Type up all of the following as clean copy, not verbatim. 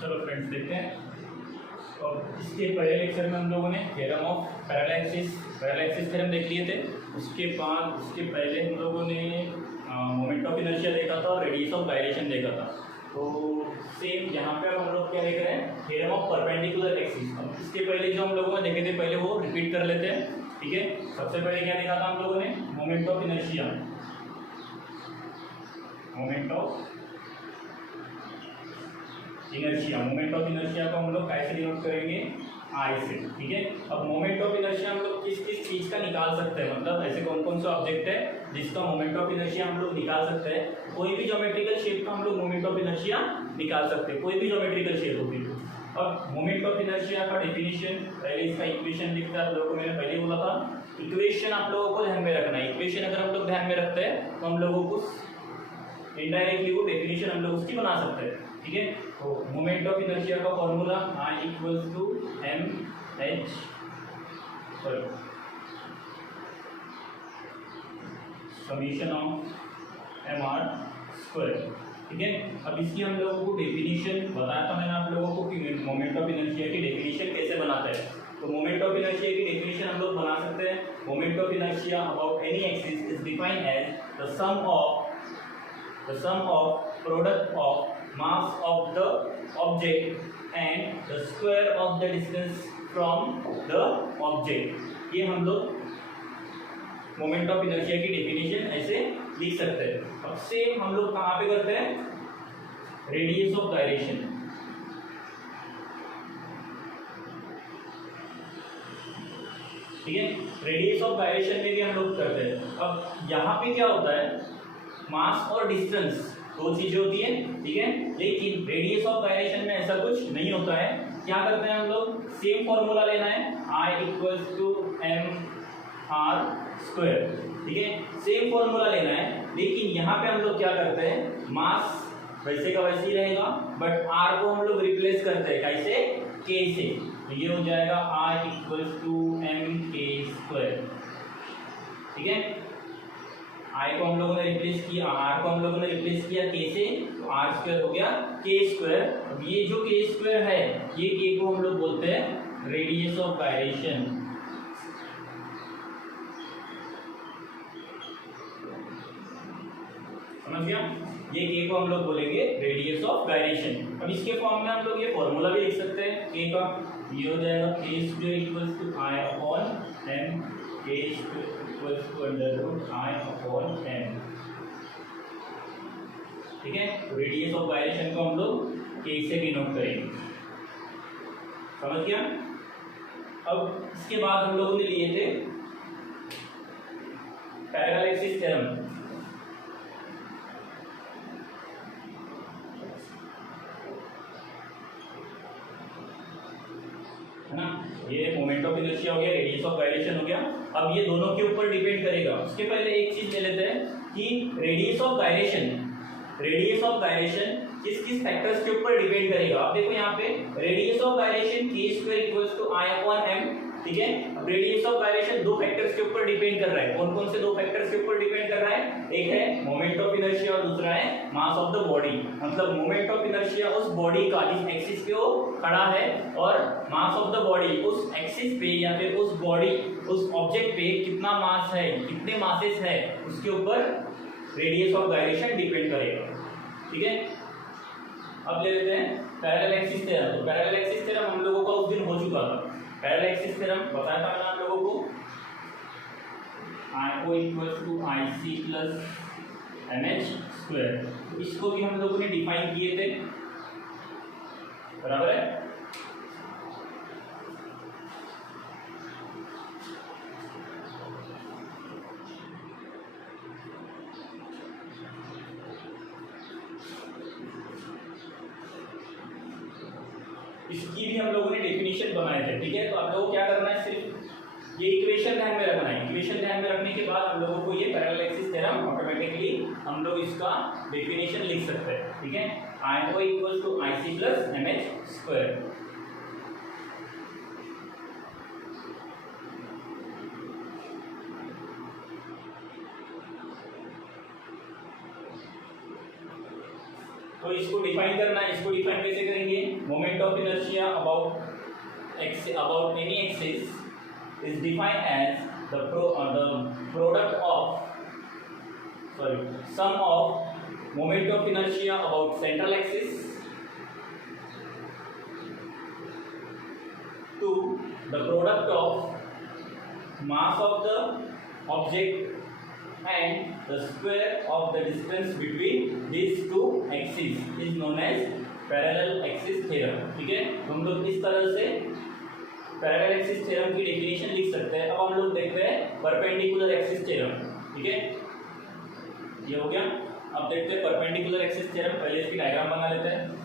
चलो फ्रेंड्स देखते हैं। तो इसके पहले लेक्चर में हम लोगों ने थ्योरम ऑफ पैरेलल थ्योरम देख लिए थे। उसके पहले हम लोगों ने मोमेंट ऑफ इनर्शिया देखा था और रेडियस ऑफ गायरेशन देखा था। तो सेम यहाँ पे हम लोग क्या देख रहे हैं, थ्योरम ऑफ परपेंडिकुलर एक्सिस। अब इसके पहले जो हम लोगों ने देखे थे पहले वो रिपीट कर लेते हैं, ठीक है। सबसे पहले क्या देखा था हम लोगों ने, moment of inertia. Moment of inertia को हम लोग कैसे डिनोट करेंगे, आई से, ठीक है। अब मोमेंट ऑफ इनर्शिया हम लोग किस किस चीज़ का निकाल सकते हैं, मतलब ऐसे कौन कौन सा ऑब्जेक्ट है जिसका मोमेंट ऑफ इनर्शिया हम लोग निकाल सकते हैं। कोई भी ज्योमेट्रिकल शेप का हम लोग मोमेंट ऑफ इनर्शिया निकाल सकते हैं, कोई भी ज्योमेट्रिकल शेप होगी। अब मोमेंट ऑफ इनर्शिया का डेफिनेशन, पहले इसका इक्वेशन लिखता है आप लोगों को, मैंने पहले बोला था। इक्वेशन आप लोगों को ध्यान में रखना है। इक्वेशन अगर हम लोग ध्यान में रखते हैं तो हम लोगों को इनडायरेक्टली वो डेफिनेशन हम लोग उसकी बना सकते हैं, ठीक है। तो मोमेंट ऑफ इनर्शिया का formula I equals to summation of mr square, ठीक है। अब इसकी हम लोगों को डेफिनेशन बताया था मैंने आप लोगों को कि मोमेंट ऑफ इनर्शिया की डेफिनेशन कैसे बनाते हैं। तो मोमेंट ऑफ इनर्शिया की डेफिनेशन हम लोग बना सकते हैं। Moment of inertia about any axis is defined as the sum of product of mass of the object and the square of the distance from the object। ये हम लोग moment of inertia की definition ऐसे लिख सकते हैं। अब same हम लोग कहाँ पे करते हैं, रेडियस ऑफ गायरेशन। ठीक है, रेडियस ऑफ गायरेशन में भी हम लोग करते हैं। अब यहाँ पे क्या होता है, मास और डिस्टेंस दो चीजें होती है, ठीक है। लेकिन रेडियस ऑफ गायरेशन में ऐसा कुछ नहीं होता है। क्या करते हैं हम लोग, सेम फॉर्मूला लेना है, I equals to mr square, ठीक है। सेम फॉर्मूला लेना है, लेकिन यहाँ पे हम लोग क्या करते हैं, मास वैसे का वैसे ही रहेगा, बट r को हम लोग रिप्लेस करते हैं कैसे, k से। तो ये हो जाएगा I equals to mk square, ठीक है। I को हम लोगों ने रिप्लेस किया, R को हम लोगों ने रिप्लेस किया K से, तो R स्क्वायर हो गया K स्क्वायर। अब ये जो K स्क्वायर है, ये K को हम लोग बोलते हैं रेडियस ऑफ गायरेशन। समझ गया, ये K को हम लोग बोलेंगे रेडियस ऑफ गायरेशन। अब इसके फॉर्म में हम लोग ये फॉर्मूला भी लिख सकते हैं K का। ये हो जाएगा K square equals to I upon m, K square equals to under root I upon m, ठीक है। तो रेडियस ऑफ गायरेशन को हम लोग K से डिनोट करेंगे। समझ गया। अब इसके बाद हम लोगों ने लिए थे पैरेलल एक्सिस थ्योरम, है ना। ये मोमेंट ऑफ इनर्शिया हो गया, रेडियस ऑफ गायरेशन हो गया। अब ये दोनों के ऊपर डिपेंड करेगा। उसके पहले एक चीज ले लेते हैं कि रेडियस ऑफ गायरेशन किस किस फैक्टर्स के ऊपर डिपेंड करेगा। आप देखो यहाँ पे radius of gyration k square equals to I upon m, ठीक है। अब रेडियस ऑफ गायरेशन दो फैक्टर्स के ऊपर डिपेंड कर रहा है। कौन कौन से दो फैक्टर्स के ऊपर डिपेंड कर रहा है, एक है मोमेंट ऑफ इनर्शिया और दूसरा है मास ऑफ द बॉडी। मतलब मोमेंट ऑफ इनर्शिया उस बॉडी का जिस एक्सिस पे वो खड़ा है, और मास ऑफ द बॉडी उस एक्सिस पे या फिर उस बॉडी उस ऑब्जेक्ट पे कितना मास है, कितने मासेस है, उसके ऊपर रेडियस ऑफ गायरेशन डिपेंड करेगा, ठीक है। अब ले लेते हैं पैरेलल एक्सिस थ्योरम। तो पैरेलल एक्सिस थ्योरम हम लोगों का उस दिन हो चुका था। पैरेलल एक्सिस थ्योरम बताया था मैंने आप लोगों को, I equals to IC plus MH square. तो इसको भी हम लोगों ने डिफाइन किए थे, बराबर है। इसकी भी हम लोगों ने डेफिनेशन बनाए थे, ठीक है। तो आप लोगों को क्या करना है, सिर्फ ये इक्वेशन ध्यान में रखना है। इक्वेशन ध्यान में रखने के बाद हम लोगों को ये पैरेलल एक्सिस थ्योरम ऑटोमेटिकली हम लोग इसका डेफिनेशन लिख सकते हैं, ठीक है। I equals to IC plus MH square. तो इसको डिफाइन करना है। इसको डिफाइन कैसे करेंगे, moment of inertia about any axis is defined as the product of sum of moment of inertia about central axis to the product of mass of the object and the square of the distance between these two axes is known as parallel axis theorem. ठीक है, हम लोग इस तरह से parallel axis theorem की definition लिख सकते हैं। अब हम लोग देखते हैं परपेंडिकुलर एक्सिस थ्योरम। ठीक है, ये हो गया। अब देखते हैं परपेंडिकुलर एक्सिस थ्योरम। पहले इसकी डायग्राम बना लेते हैं।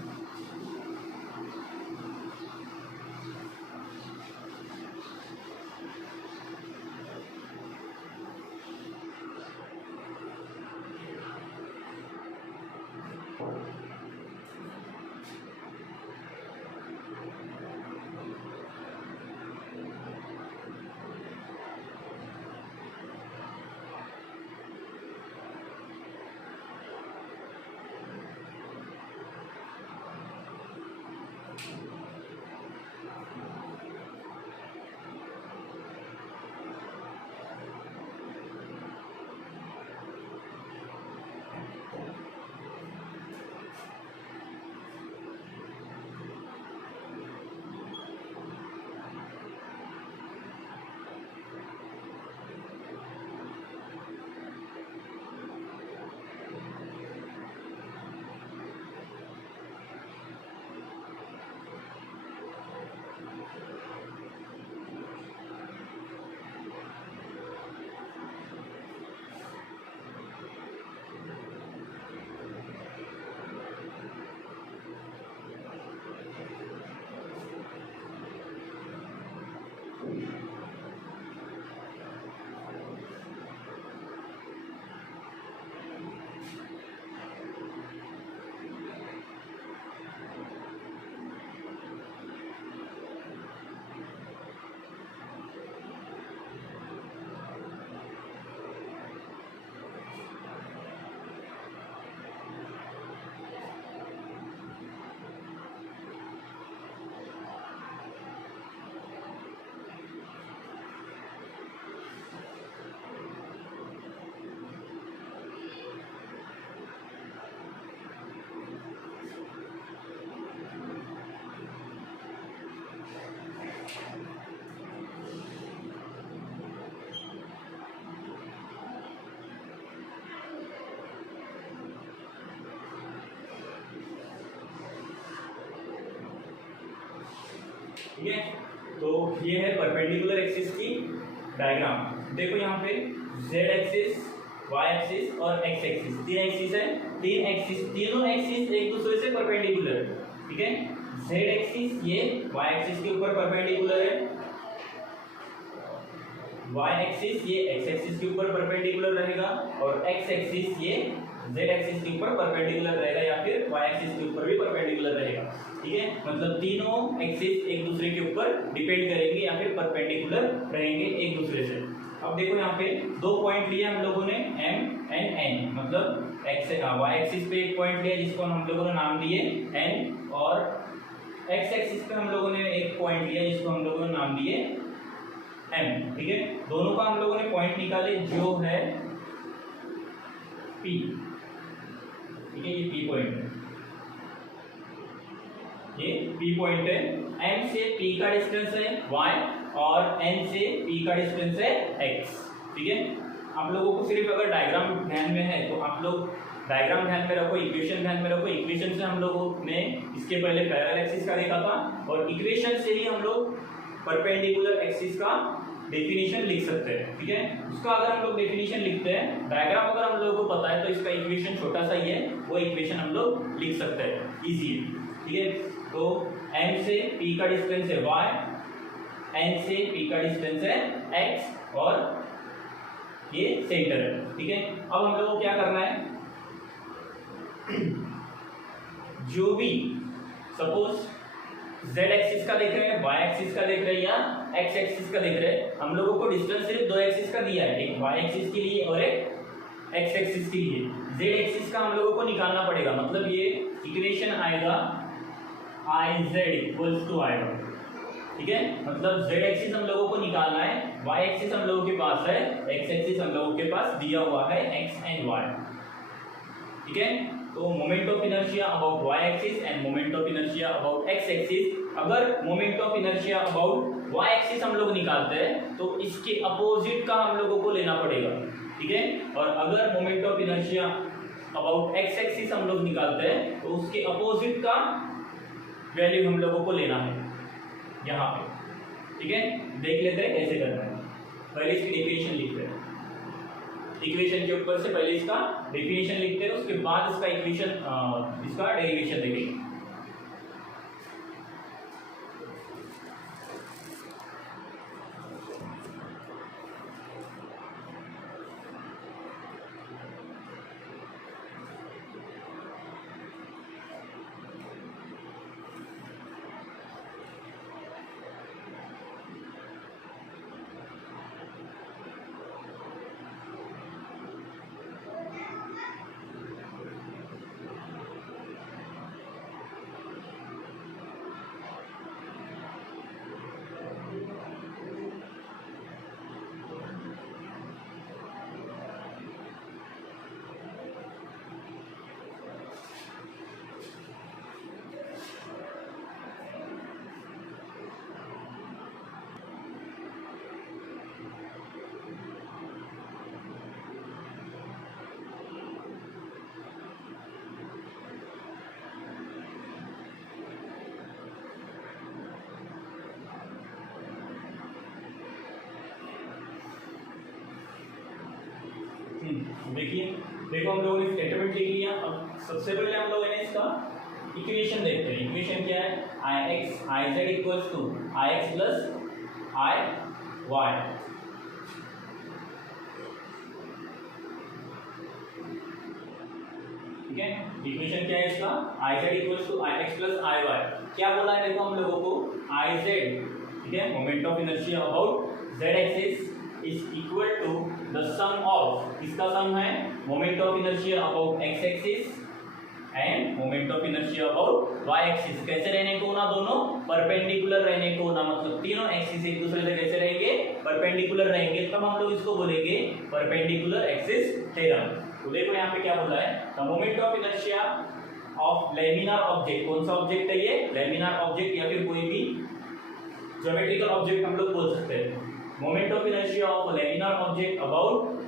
ठीक है, तो ये है परपेंडिकुलर एक्सिस की डायग्राम। देखो यहाँ पे z एक्सिस, y एक्सिस और x एक्सिस, तीन एक्सिस है। तीनों एक्सिस एक दूसरे से परपेंडिकुलर। ठीक है, z एक्सिस ये y एक्सिस के ऊपर परपेंडिकुलर है, y एक्सिस ये x एक्सिस के ऊपर परपेंडिकुलर रहेगा और x एक्सिस ये z एक्सिस के ऊपर परपेंडिकुलर रहेगा या फिर y एक्सिस के ऊपर भी परपेंडिकुलर रहेगा। ठीक है, मतलब तीनों एक्सिस एक दूसरे के ऊपर डिपेंड करेंगे या फिर परपेंडिकुलर रहेंगे एक दूसरे से। अब देखो यहाँ पे दो पॉइंट लिए हम लोगों ने m एंड n, मतलब y एक्सिस पे एक पॉइंट लिया जिसको हम लोगों ने नाम दिए n, और x एक्सिस पे हम लोगों ने एक पॉइंट लिया जिसको हम लोगों ने नाम दिए m। ठीक है, दोनों का हम लोगों ने पॉइंट निकाले जो है p। ठीक है, ये p पॉइंट है, ये p पॉइंट है। m से p का डिस्टेंस है y और n से p का डिस्टेंस है x। ठीक है, आप लोगों को सिर्फ अगर डायग्राम ध्यान में है तो आप लोग डायग्राम ध्यान में रखो, इक्वेशन ध्यान में रखो। इक्वेशन से हम लोगों ने इसके पहले पैरेलल एक्सिस का देखा था और इक्वेशन से ही हम लोग परपेंडिकुलर एक्सिस का डेफिनेशन लिख सकते हैं। ठीक है, उसका अगर हम लोग डेफिनेशन लिखते हैं, डायग्राम अगर हम लोगों को पता है तो इसका इक्वेशन छोटा सा ही है, वो इक्वेशन हम लोग लिख सकते हैं इजी। ठीक है, तो m से p का डिस्टेंस है y, n से p का डिस्टेंस है x और ये सेंटर है। ठीक है, अब हम लोगों को क्या करना है, जो भी सपोज z एक्सिस का देख रहे हैं, y एक्सिस का देख रहे हैं या x एक्सिस का देख रहे हैं, हम लोगों को डिस्टेंस सिर्फ दो एक्सिस का दिया है, एक y एक्सिस के लिए और एक x एक्सिस के लिए। z एक्सिस का हम लोगों को निकालना पड़ेगा, मतलब ये इक्वेशन आएगा I Z equals to I Y, ठीक है। मतलब जेड एक्सिस हम लोगों को निकालना है, वाई एक्सिस हम लोगों के पास है, एक्स एक्सिस हम लोगों के पास दिया हुआ है एक्स एंड वाई, ठीक है। तो moment of inertia about Y axis and moment of inertia about X axis. अगर moment of inertia about Y axis हम लोग निकालते हैं तो इसके अपोजिट का हम लोगों को लेना पड़ेगा, ठीक है। और अगर moment of inertia about X axis हम लोग निकालते हैं तो उसके अपोजिट का वैल्यू हम लोगों को लेना है यहाँ पे, ठीक है। देख लेते हैं कैसे करना है। पहले इसकी डेफिनेशन लिखते हैं, इक्वेशन के ऊपर से पहले इसका डेफिनेशन लिखते हैं, उसके बाद इसका इक्वेशन इसका डेरिवेशन देखेंगे। देखिए, देखो हम लोगों ने स्टेटमेंट लिख लिया। अब सबसे पहले हम लोगों ने इसका इक्वेशन देखते हैं। इक्वेशन क्या है? I X I Z equals to I X plus I Y, ठीक है। इक्वेशन क्या है इसका? I Z equals to I X plus I Y. क्या बोला है देखो हम लोगों को, आई जेड, ठीक है, moment of inertia about Z axis is equal to the sum of, इसका सम है moment of inertia about X axis and moment of inertia about Y axis. कैसे रहने को ना, दोनों परपेंडिकुलर रहने को ना, मतलब तीनों एक्सिस एक दूसरे से कैसे रहेंगे? परपेंडिकुलर रहेंगे, तब हम लोग इसको बोलेंगे परपेंडिकुलर एक्सिस थ्योरम। तो देखो यहाँ पे क्या बोला है, the moment of inertia of laminar object, कौन सा ऑब्जेक्ट है ये? लैमिनार ऑब्जेक्ट या फिर कोई भी ज्योमेट्रिकल ऑब्जेक्ट हम लोग बोल सकते हैं। Moment of inertia of laminar object about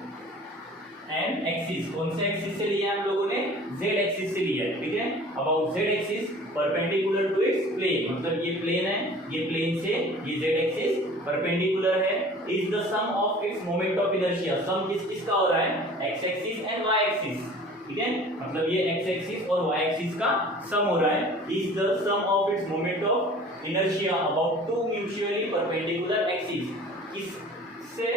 an axis, कौन से एक्सिस से लिया है हम लोगों ने? जेड एक्सिस से लिया है, ठीक है। About Z axis perpendicular to its plane, मतलब ये प्लेन है, ये प्लेन से ये जेड एक्सिस परपेंडिकुलर है, is the sum of its moment of inertia. Sum किसका हो रहा है? X axis and Y axis, ठीक है। मतलब ये एक्स एक्सिस और वाई एक्सिस का सम हो रहा है, is the sum of its moment of inertia about two mutually perpendicular axis. इससे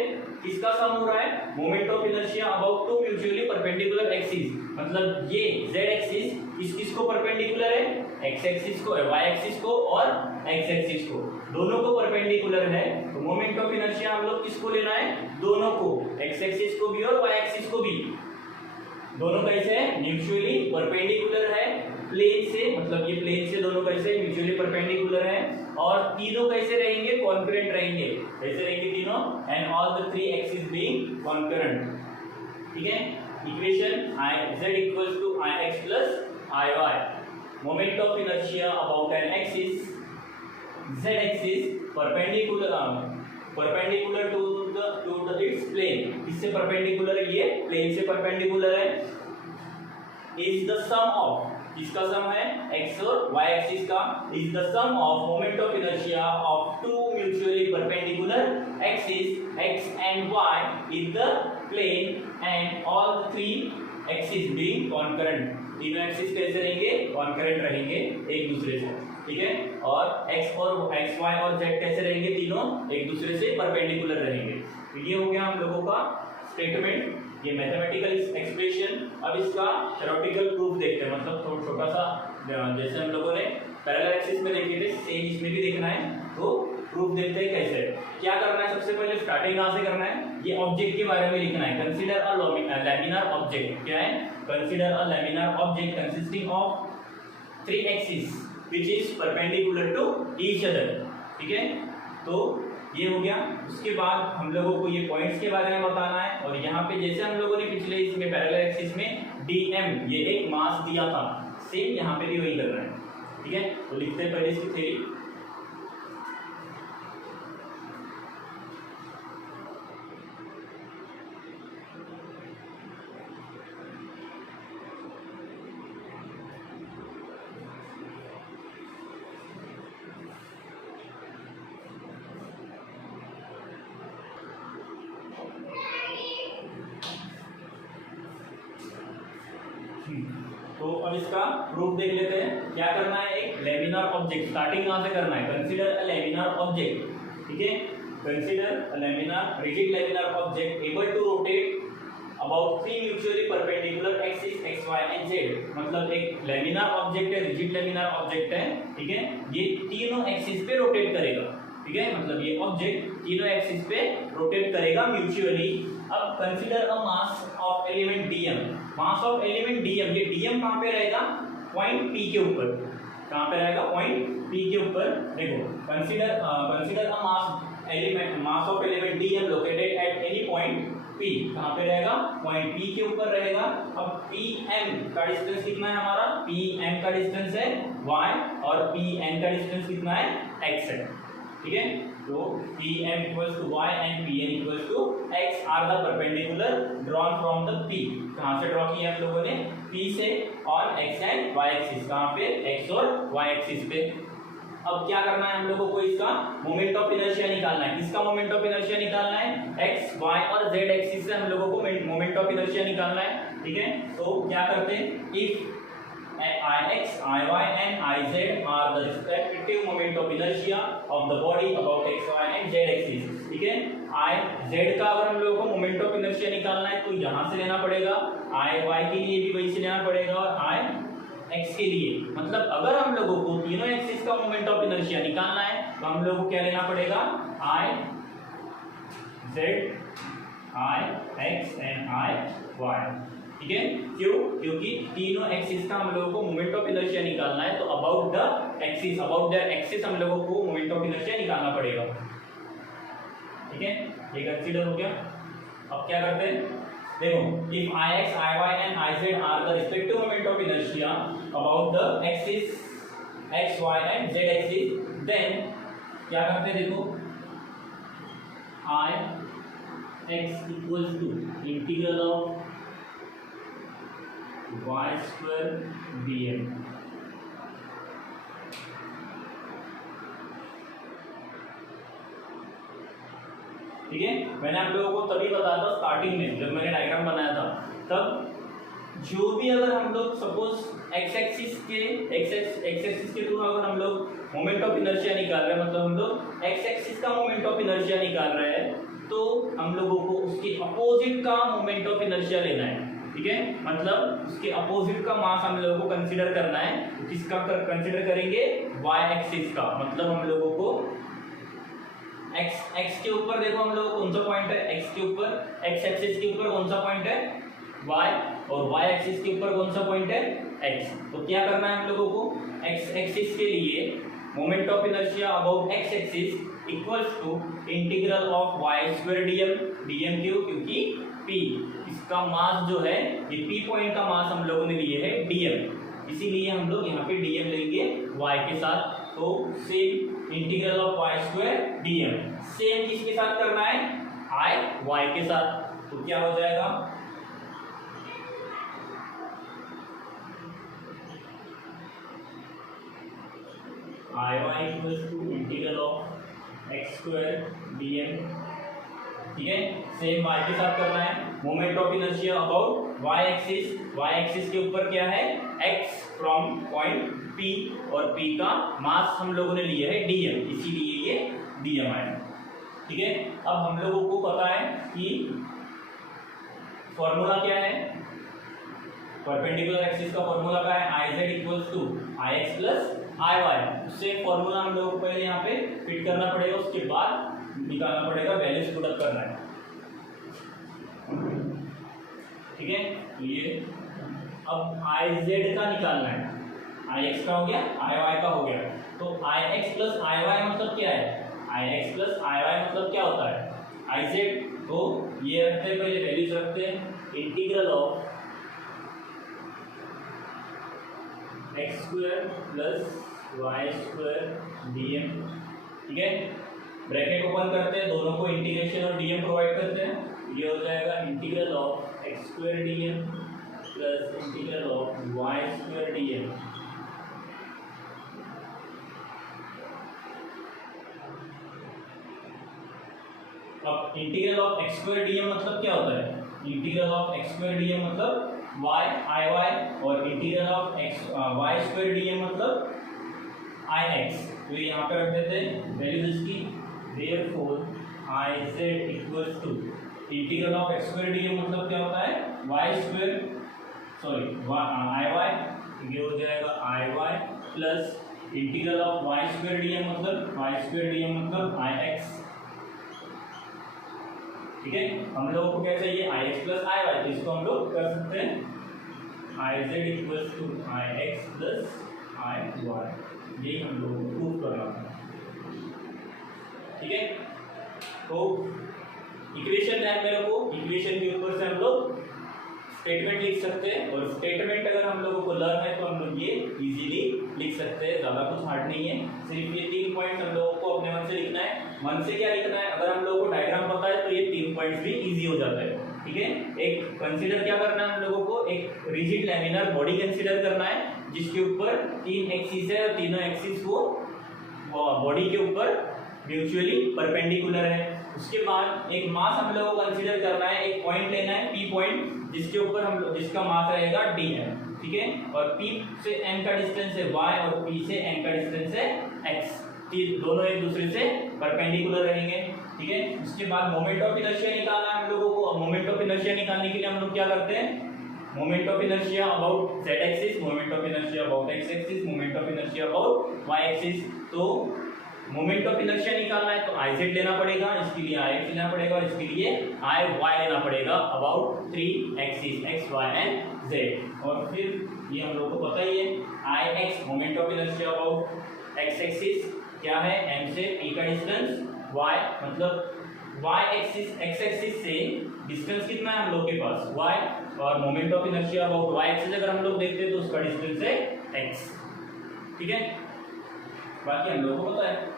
किसका सम हो रहा है? Moment of inertia about two mutually perpendicular axis. मतलब ये जेड एक्सिस किसको परपेंडिकुलर है? एक्स एक्सिस को, वाई एक्सिस को और एक्स एक्सिस को, दोनों को परपेंडिकुलर है। तो मोमेंट ऑफ इनर्शिया हम लोग किसको लेना है? दोनों को, एक्स एक्सिस को भी और वाई एक्सिस को भी। दोनों कैसे है? म्यूचुअली परपेंडिकुलर है प्लेन से, मतलब ये प्लेन से दोनों कैसे म्यूचुअली परपेंडिकुलर है, और तीनों कैसे रहेंगे? कॉन्करेंट रहेंगे। कैसे रहेंगे तीनों? And all the three axis being concurrent, ठीक है। Equation I Z equals to I X plus I Y, moment of inertia about an axis Z axis perpendicular to the its plane, इससे perpendicular है, ये plane से perpendicular है, is the sum of, इसका sum है x और y axis का, is the sum of moment of inertia of two mutually perpendicular axis x and y in the plane and all three axis being concurrent. तीनों axis कैसे रहेंगे? Concurrent रहेंगे एक दूसरे से, ठीक है। और x और x y और z कैसे रहेंगे? तीनों एक दूसरे से परपेंडिकुलर रहेंगे। तो ये हो गया हम लोगों का स्टेटमेंट, ये मैथमेटिकल एक्सप्रेशन। अब इसका थ्योरेटिकल प्रूफ देखते हैं, मतलब छोटा सा, जैसे हम लोगों ने पैरेलल एक्सिस में देखे थे, सेम इसमें भी देखना है। तो प्रूफ देखते हैं कैसे। क्या करना है? सबसे पहले स्टार्टिंग कहाँ से करना है? ये ऑब्जेक्ट के बारे में लिखना है। कंसीडर अ लैमिनार ऑब्जेक्ट, क्या है? Consider a laminar object consisting of three axis, which is perpendicular to each other. ठीक है, तो ये हो गया। उसके बाद हम लोगों को ये पॉइंट्स के बारे में बताना है, और यहाँ पे जैसे हम लोगों ने पिछले इसमें पैरेलल एक्सिस में dm ये एक मास दिया था, सेम यहाँ पे भी वही करना है। ठीक है, तो लिखते हैं पहले इसकी थ्योरी। तो अब इसका प्रूफ देख लेते हैं। क्या करना है, एक लेमिनार ऑब्जेक्ट, स्टार्टिंग कहां से करना है, कंसीडर अ लेमिनार ऑब्जेक्ट। ठीक है, consider a laminar rigid laminar object able to rotate about three mutually perpendicular axis X Y and Z. मतलब एक लेमिनार ऑब्जेक्ट है, रिजिड लेमिनार ऑब्जेक्ट है। ठीक है, ये तीनों एक्सिस पे रोटेट करेगा। ठीक है, मतलब ये ऑब्जेक्ट तीनों एक्सिस पे रोटेट करेगा म्यूचुअली। अब consider a mass of element DM, mass of element DM, ये डीएम कहां पे रहेगा, पॉइंट पी के ऊपर। कहां पे रहेगा, पॉइंट पी के ऊपर। देखो, consider a mass of element DM located at any point P. कहां पे रहेगा, पॉइंट पी के ऊपर रहेगा। अब पी एम का डिस्टेंस कितना है हमारा, पी एम का डिस्टेंस है y, और पी एन का डिस्टेंस कितना है, x है। ठीक है, तो P M equals to y and P N equals to x are the perpendicular drawn from the p। कहां से ड्रॉ किया हम लोगों ने, p से on x and y axis. कहां पे, x और y एक्सिस पे। अब क्या करना है हम लोगों को, इसका मोमेंट ऑफ इनर्शिया निकालना है। किसका मोमेंट ऑफ इनर्शिया निकालना है, x, y और z एक्सिस से हम लोगों को मोमेंट ऑफ इनर्शिया निकालना है। ठीक है, तो क्या करते हैं, if Ix, Iy and Iz are the respective moment of inertia of the body about x, y and z axis। ठीक है, I, Z का अगर हम लोगों को मोमेंट ऑफ इनर्शिया निकालना है तो यहाँ से लेना पड़ेगा, I, Y के लिए भी वही से लेना पड़ेगा, और I, X के लिए। मतलब अगर हम लोगों को तीनों एक्सिस का मोमेंट ऑफ इनर्शिया निकालना है तो हम लोगों को क्या लेना पड़ेगा, I, Z, I, X and I, Y। ठीक है, क्यों, क्योंकि तीनों एक्सिस का हम लोगों को मोमेंट ऑफ इनर्शिया निकालना है, तो about the axis, about their axis हम लोगों को मोमेंट ऑफ इनर्शिया निकालना पड़ेगा। ठीक है, ये कंसीडर हो गया। अब क्या करते हैं, देखो, if Ix, Iy and Iz are the respective moment of inertia about the axis x, y and z axis, then क्या करते हैं, देखो, Ix equals to integral of y square dm। ठीक है, मैंने आप लोगों को तभी बताया था स्टार्टिंग में जब मैंने डायग्राम बनाया था, तब जो भी अगर हम लोग सपोज एक्स एक्सिस के थ्रू अगर हम लोग मोमेंट ऑफ इनर्शिया निकाल रहे हैं, मतलब हम लोग एक्स एक्सिस का मोमेंट ऑफ इनर्शिया निकाल रहे हैं, तो हम लोगों को उसके अपोजिट का मोमेंट ऑफ इनर्शिया लेना है। ठीक है, मतलब उसके अपोजिट का मास हम लोगों को कंसीडर करना है। तो किसका कंसीडर करेंगे, y एक्सिस का। मतलब हम लोगों को x के ऊपर देखो हम लोग कौन सा पॉइंट है, x के ऊपर, x एक्सिस के ऊपर कौन सा पॉइंट है, y, और y एक्सिस के ऊपर कौन सा पॉइंट है, x। तो क्या करना है हम लोगों को, x एक्सिस के लिए moment of inertia about x axis equals to integral of y square dm क्यों, क्योंकि p इसका मास जो है, ये p पॉइंट का मास हम लोगों ने लिए है dm, इसीलिए हम लोग यहाँ पे dm लेंगे y के साथ। तो same integral of y square dm, same किसके साथ करना है, I, y के साथ। तो क्या हो जाएगा, Iy equals to integral of x square dm। ठीक है, सेम y के साथ करना है। Moment of inertia about y axis के ऊपर क्या है, x फ्रॉम पॉइंट P, और P का मास हम लोगों ने लिया है dm, इसीलिए ये dm आया। ठीक है, अब हम लोगों को पता है कि फॉर्मूला क्या है, परपेंडिकुलर एक्सिस का फॉर्मूला क्या है, Iz equals to Ix plus Iy। उससे फॉर्मूला हम लोगों को पहले यहाँ पे फिट करना पड़ेगा, उसके बाद निकालना पड़ेगा, वैल्यूज पुट अप करना है। ठीक है, तो ये अब Iz का निकालना है। आई एक्स का हो गया, आई वाई का हो गया। तो आई एक्स प्लस आई वाई मतलब क्या है, I X plus I Y मतलब क्या होता है, आई जेड। तो ये रखते हैं, पहले वैल्यूज रखते हैं, integral of X square plus Y square D M. ठीक है, ब्रैकेट ओपन करते हैं, दोनों को इंटीग्रेशन और डीएम प्रोवाइड करते हैं। ये हो जाएगा integral of X square D M plus integral of Y square D M. अब integral of X square D M मतलब क्या होता है, integral of X square D M मतलब वाई आई वाई, और integral of X Y square D M मतलब I x. तो यहाँ पे रख देते हैं वैल्यूज इसकी, therefore I Z equals to integral of X square D M मतलब क्या होता है, Y square sorry I Y, ये हो जाएगा I Y plus integral of Y square D M मतलब वाई स्क्वायर डी एम मतलब आई एक्स। ठीक है, हम लोगों को क्या चाहिए, I X plus I Y, तो इसको हम लोग कर सकते हैं I Z equals to I X plus I Y, ये हम लोगों को प्रूव करना था। ठीक है, तो इक्वेशन है मेरे को, इक्वेशन के ऊपर से हम लोग स्टेटमेंट लिख सकते हैं, और स्टेटमेंट अगर हम लोगों को लर्न है तो हम लोग ये इजीली लिख सकते हैं, ज़्यादा कुछ हार्ड नहीं है। सिर्फ ये 3 पॉइंट्स हम लोगों को अपने मन से लिखना है। मन से क्या लिखना है, अगर हम लोगों को डायग्राम पता है तो ये 3 पॉइंट्स भी इजी हो जाता है। ठीक है, एक कंसीडर क्या करना है हम लोगों को, एक रिजिड लैमिनर बॉडी कंसीडर करना है जिसके ऊपर 3 एक्सिस है और तीनों एक्सिस वो बॉडी के ऊपर म्यूचुअली परपेंडिकुलर है। उसके बाद एक मास हम लोगों को कंसीडर करना है, एक पॉइंट लेना है पी पॉइंट, जिसके ऊपर हम लोग जिसका मास रहेगा डी एम। ठीक है, और पी से एन का डिस्टेंस है वाई और पी से एन का डिस्टेंस है एक्स, दोनों एक दूसरे से परपेंडिकुलर रहेंगे। ठीक है, उसके बाद मोमेंट ऑफ इनर्शिया निकालना है हम लोगों को। मोमेंट ऑफ इनर्शिया निकालने के लिए हम लोग क्या करते हैं, moment of inertia about Z axis, moment of inertia about X axis, moment of inertia about Y axis. तो मोमेंट ऑफ इनर्शिया निकालना है तो आई जेड लेना पड़ेगा, इसके लिए आई एक्स लेना पड़ेगा, और इसके लिए आई वाई लेना पड़ेगा about 3 axis X Y and Z. और फिर ये हम लोग को पता ही है I X moment of inertia about X axis क्या है, एम से पी का डिस्टेंस, वाई मतलब वाई एक्सिस एक्स एक्सिस से डिस्टेंस कितना है हम लोग के पास y, और moment of inertia about y axis अगर हम लोग देखते हैं तो उसका डिस्टेंस है x। ठीक है, बाकी हम लोगों को पता है।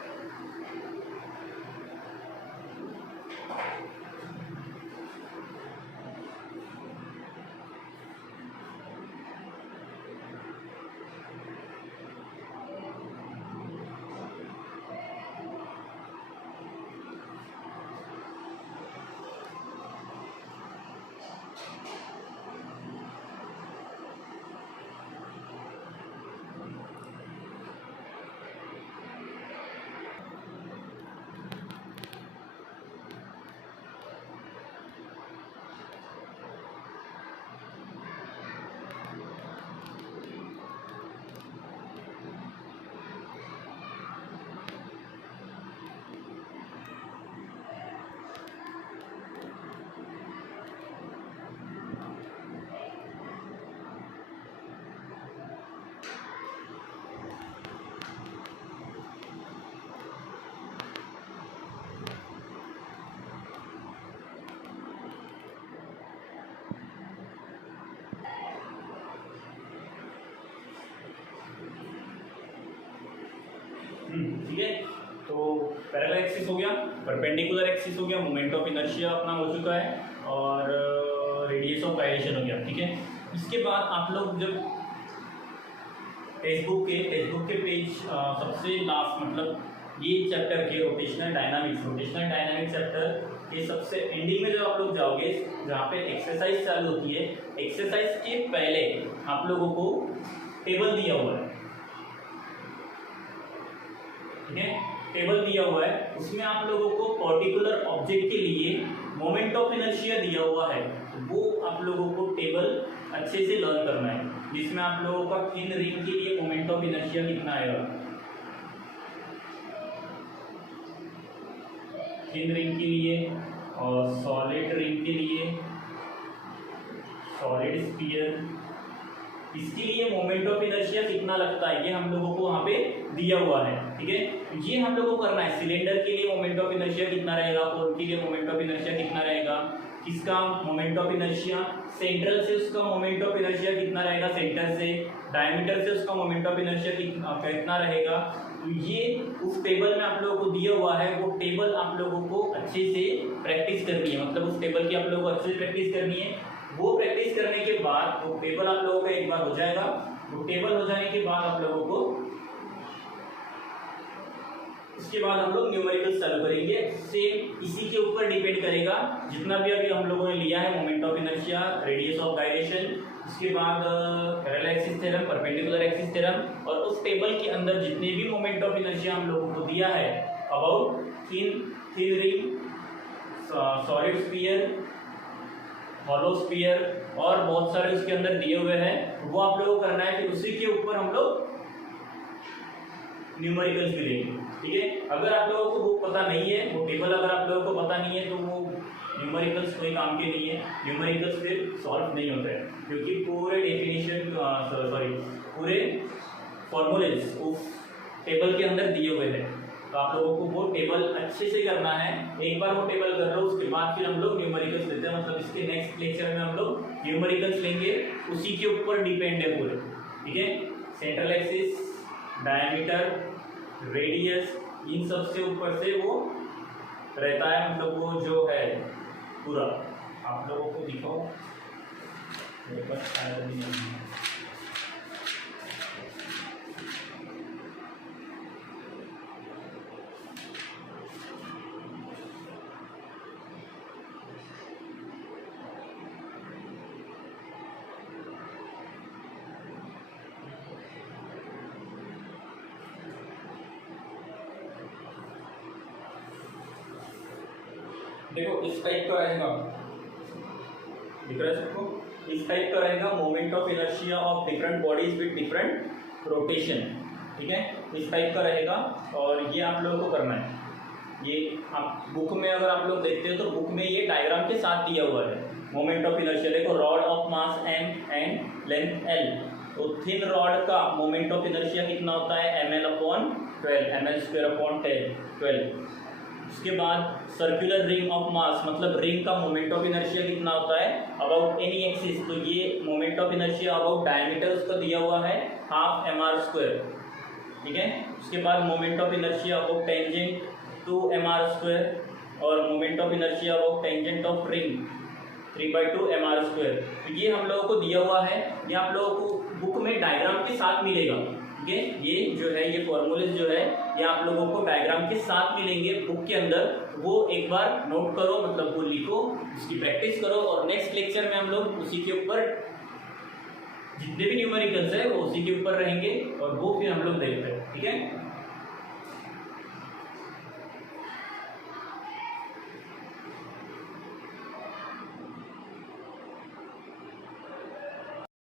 ठीक है, तो पैरेलल एक्सिस हो गया, परपेंडिकुलर एक्सिस हो गया, मोमेंट ऑफ इनर्शिया अपना हो चुका है, और रेडियस ऑफ गायरेशन हो गया। ठीक है, इसके बाद आप लोग जब टेक्स्ट बुक के पेज सबसे लास्ट मतलब ये चैप्टर के रोटेशनल डायनामिक्स चैप्टर के सबसे एंडिंग में जब आप लोग जाओगे, जहाँ पे एक्सरसाइज चालू होती है, एक्सरसाइज के पहले आप लोगों को टेबल दिया हुआ है। ठीक है, टेबल दिया हुआ है, उसमें आप लोगों को पर्टिकुलर ऑब्जेक्ट के लिए मोमेंट ऑफ इनर्शिया दिया हुआ है, तो वो आप लोगों को टेबल अच्छे से लर्न करना है, जिसमें आप लोगों का थिन रिंग के लिए मोमेंट ऑफ इनर्शिया कितना आएगा, थिन रिंग के लिए, और सॉलिड रिंग के लिए, सॉलिड स्फीयर इसके लिए मोमेंट ऑफ इनर्शिया कितना लगता है ये हम लोगों को वहाँ पे दिया हुआ है, ठीक है। ये हम लोगों को करना है। सिलेंडर के लिए मोमेंट ऑफ इनर्शिया कितना रहेगा, पोल के लिए मोमेंट ऑफ इनर्शिया कितना रहेगा, किसका मोमेंट ऑफ इनर्शिया, सेंट्रल से उसका मोमेंट ऑफ इनर्शिया कितना रहेगा, सेंटर से, डायमीटर से उसका मोमेंट ऑफ इनर्शिया कितना रहेगा। तो ये उस टेबल में आप लोगों को दिया हुआ है, वो टेबल आप लोगों को अच्छे से प्रैक्टिस करनी है, मतलब उस टेबल की आप लोगों को अच्छे से प्रैक्टिस करनी है। वो प्रैक्टिस करने के बाद वो टेबल आप लोगों का एक बार हो जाएगा। वो टेबल हो जाने के बाद आप लोगों को उसके बाद हम लोग न्यूमेरिकल चालू करेंगे। सेम इसी के ऊपर डिपेंड करेगा जितना भी अभी हम लोगों ने लिया है, moment of inertia, radius of gyration, उसके बाद parallel axis theorem, perpendicular axis theorem, और उस टेबल के अंदर जितने भी मोमेंट ऑफ इनर्शिया हम लोगों को दिया है about thin ring, solid sphere, hollow sphere और बहुत सारे उसके अंदर दिए हुए हैं, वो आप लोगों को करना है। फिर उसी के ऊपर हम लोग न्यूमेरिकल्स भी लेंगे, ठीक है। अगर आप लोगों को बुक पता नहीं है, वो टेबल अगर आप लोगों को पता नहीं है, तो वो न्यूमेरिकल्स कोई काम के नहीं है। न्यूमेरिकल्स फिर सॉल्व नहीं होता है, क्योंकि पूरे डेफिनेशन पूरे फॉर्मूलेज उस टेबल के अंदर दिए हुए हैं। तो आप लोगों को वो टेबल अच्छे से करना है। एक बार वो टेबल कर लो, उसके बाद फिर हम लोग न्यूमेरिकल्स लेते हैं, मतलब इसके नेक्स्ट लेक्चर में हम लोग न्यूमेरिकल्स लेंगे, उसी के ऊपर डिपेंड है पूरे, ठीक है। सेंट्रल एक्सिस, डायमीटर, रेडियस, इन सब से ऊपर से वो रहता है, मतलब वो जो है पूरा आप लोगों को दिखाओ। मेरे पास शायद नहीं है। देखो इस टाइप का रहेगा, दिख रहा है सबको, इस टाइप का रहेगा moment of inertia of different bodies with different rotation, ठीक है। इस टाइप का रहेगा और ये आप लोगों को करना है। ये आप बुक में अगर आप लोग देखते हो तो बुक में ये डायग्राम के साथ दिया हुआ है मोमेंट ऑफ इनर्शिया। देखो rod of mass m and length l, तो थिन रॉड का मोमेंट ऑफ इनर्शिया कितना होता है, ml/12, ml²/12। उसके बाद सर्कुलर रिंग ऑफ मास, मतलब रिंग का मोमेंट ऑफ इनर्शिया कितना होता है अबाउट एनी एक्सिस, तो ये moment of inertia about diameter उसका दिया हुआ है 12 mr², ठीक है। उसके बाद moment of inertia about tangent to mr², और moment of inertia about tangent of ring 3/2 mr²। तो ये हम लोगों को दिया हुआ है, ये आप लोगों को बुक में डायग्राम के साथ मिलेगा, ठीक है। ये जो है ये फॉर्मूले जो है ये आप लोगों को डायग्राम के साथ मिलेंगे बुक के अंदर। वो एक बार नोट करो, मतलब वो लिखो, उसकी प्रैक्टिस करो, और नेक्स्ट लेक्चर में हम लोग उसी के ऊपर जितने भी न्यूमेरिकल्स है वो उसी के ऊपर रहेंगे और वो फिर हम लोग देखते हैं, ठीक है।